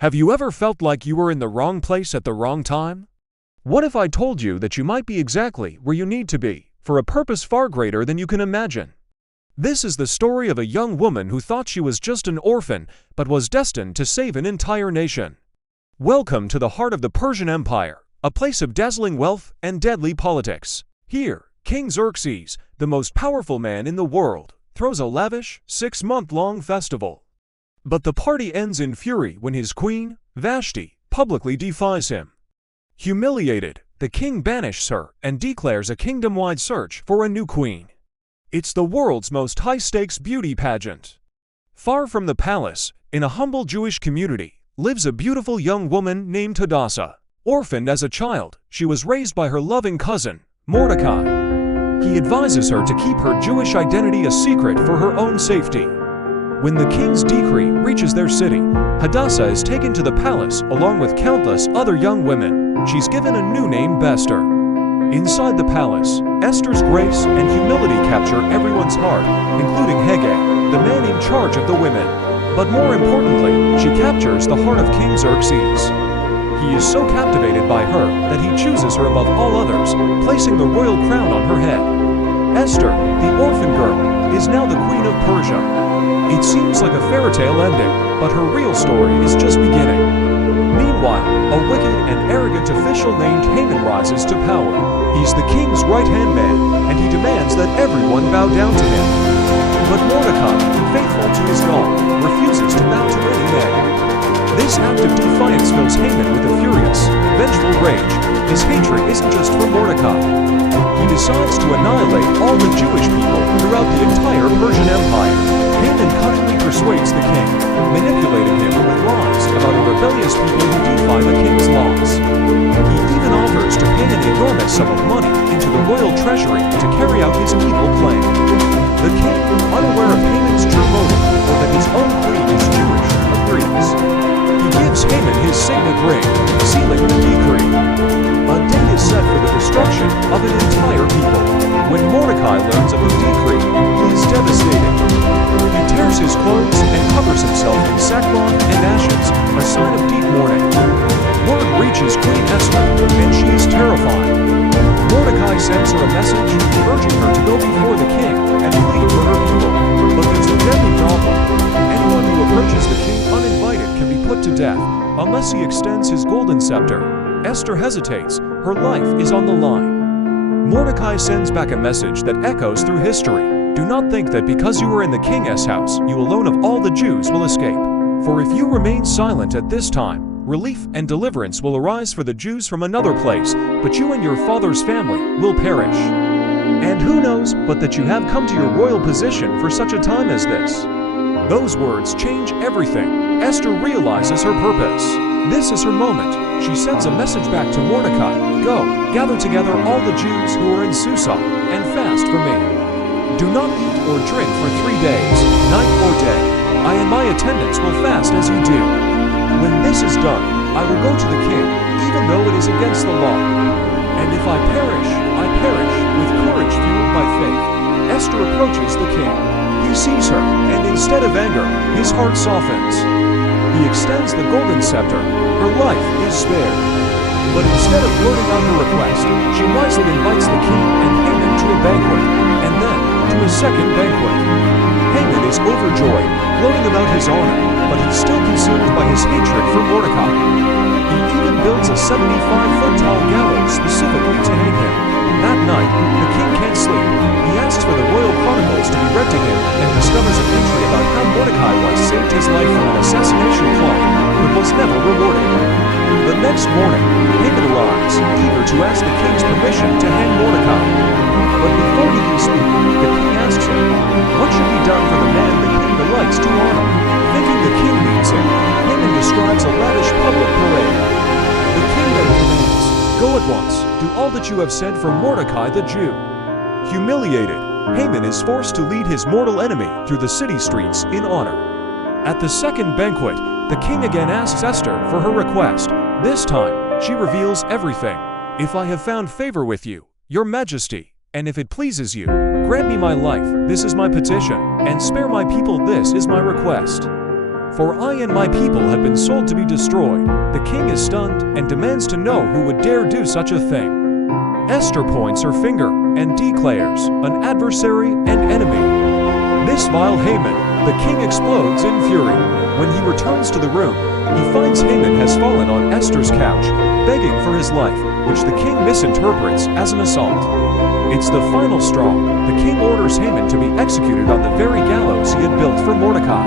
Have you ever felt like you were in the wrong place at the wrong time? What if I told you that you might be exactly where you need to be, for a purpose far greater than you can imagine? This is the story of a young woman who thought she was just an orphan, but was destined to save an entire nation. Welcome to the heart of the Persian Empire, a place of dazzling wealth and deadly politics. Here, King Xerxes, the most powerful man in the world, throws a lavish, 6-month-long festival. But the party ends in fury when his queen, Vashti, publicly defies him. Humiliated, the king banishes her and declares a kingdom-wide search for a new queen. It's the world's most high-stakes beauty pageant. Far from the palace, in a humble Jewish community, lives a beautiful young woman named Hadassah. Orphaned as a child, she was raised by her loving cousin, Mordecai. He advises her to keep her Jewish identity a secret for her own safety. When the king's decree reaches their city, Hadassah is taken to the palace along with countless other young women. She's given a new name, Esther. Inside the palace, Esther's grace and humility capture everyone's heart, including Hege, the man in charge of the women. But more importantly, she captures the heart of King Xerxes. He is so captivated by her that he chooses her above all others, placing the royal crown on her head. Esther, the orphan girl, is now the queen of Persia. It seems like a fairy tale ending, but her real story is just beginning. Meanwhile, a wicked and arrogant official named Haman rises to power. He's the king's right-hand man, and he demands that everyone bow down to him. But Mordecai, faithful to his God, refuses to bow to any man. This act of defiance fills Haman with a furious, vengeful rage. His hatred isn't just for Mordecai. He decides to annihilate all the Jewish people throughout the entire Persian Empire. Haman cunningly persuades the king, manipulating him with lies about a rebellious people who defy the king's laws. He even offers to pay an enormous sum of money into the royal treasury to carry out his evil plan. The king, unaware of Haman's true motive or that his own queen is Jewish, agrees. He gives Haman his signet ring, sealing the decree. A date is set for the destruction of an entire people. When Mordecai learns of the decree, he is devastated. He tears his clothes and covers himself in sackcloth and ashes, a sign of deep mourning. Word reaches Queen Esther, and she is terrified. Mordecai sends her a message, urging her to go before the king and plead for her people. But there's a deadly problem. Anyone who approaches the king uninvited can be put to death, unless he extends his golden scepter. Esther hesitates. Her life is on the line. Mordecai sends back a message that echoes through history. Do not think that because you are in the king's house, you alone of all the Jews will escape. For if you remain silent at this time, relief and deliverance will arise for the Jews from another place, but you and your father's family will perish. And who knows but that you have come to your royal position for such a time as this? Those words change everything. Esther realizes her purpose. This is her moment. She sends a message back to Mordecai. Go, gather together all the Jews who are in Susa, and fast for me. Do not eat or drink for 3 days, night or day. I and my attendants will fast as you do. When this is done, I will go to the king, even though it is against the law. And if I perish with courage fueled by faith. Esther approaches the king. He sees her, and instead of anger, his heart softens. He extends the golden scepter. Her life is spared. But instead of blurting out her request, she wisely invites the king and Haman to a banquet, and then to a second banquet. Haman is overjoyed, gloating about his honor, but he's still consumed by his hatred for Mordecai. He even builds a 75-foot-tall gallows specifically to hang him. That night, the king can't sleep. He asks for the royal chronicles to be read to him and discovers an entry about how Mordecai once saved his life from an assassination plot, but was never rewarded. The next morning, Haman arrives, eager to ask the king's permission to hang Mordecai. But before he can speak, the king asks him, what should be done for the man the king delights to honor? Thinking the king needs him, Haman describes a lavish public parade. The king then commands, go at once, do all that you have said for Mordecai the Jew. Humiliated, Haman is forced to lead his mortal enemy through the city streets in honor. At the second banquet, the king again asks Esther for her request. This time, she reveals everything. If I have found favor with you, your majesty, and if it pleases you, grant me my life, this is my petition, and spare my people, this is my request. for I and my people have been sold to be destroyed." The king is stunned and demands to know who would dare do such a thing. Esther points her finger and declares, "An adversary and enemy." This vile Haman, the king explodes in fury. When he returns to the room, he finds Haman has fallen on Esther's couch, begging for his life, which the king misinterprets as an assault. It's the final straw. The king orders Haman to be executed on the very gallows he had built for Mordecai.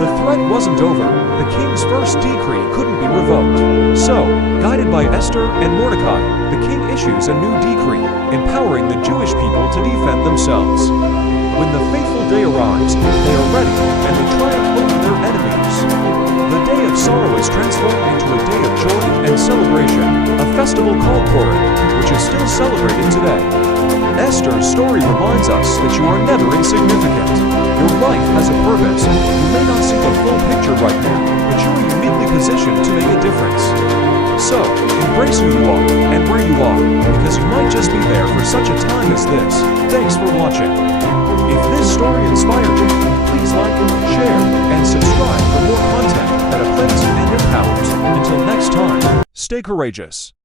The threat wasn't over. The king's first decree couldn't be revoked. So, guided by Esther and Mordecai, the king issues a new decree, empowering the Jewish people to defend themselves. When the fateful day arrives, they are ready, and they triumph over their enemies. The day of sorrow is transformed into a day of joy and celebration, a festival called Purim, which is still celebrated today. Esther's story reminds us that you are never insignificant. Your life has a purpose. You may not see the full picture right now, but you are uniquely positioned to make a difference. So, embrace who you are and where you are, because you might just be there for such a time as this. Thanks for watching. If this story inspired you, please like, share, and subscribe for more content that uplifts and empowers. Until next time, stay courageous.